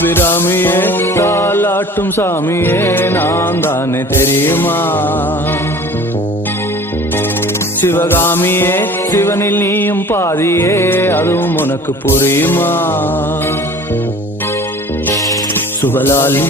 அபிராமியே தாலாட்டும் சாமியே நான் தானே தெரியுமா? சிவகாமியே சிவனில் நீயும் பாதியே அதுவும் உனக்கு புரியுமா? சுபலாலி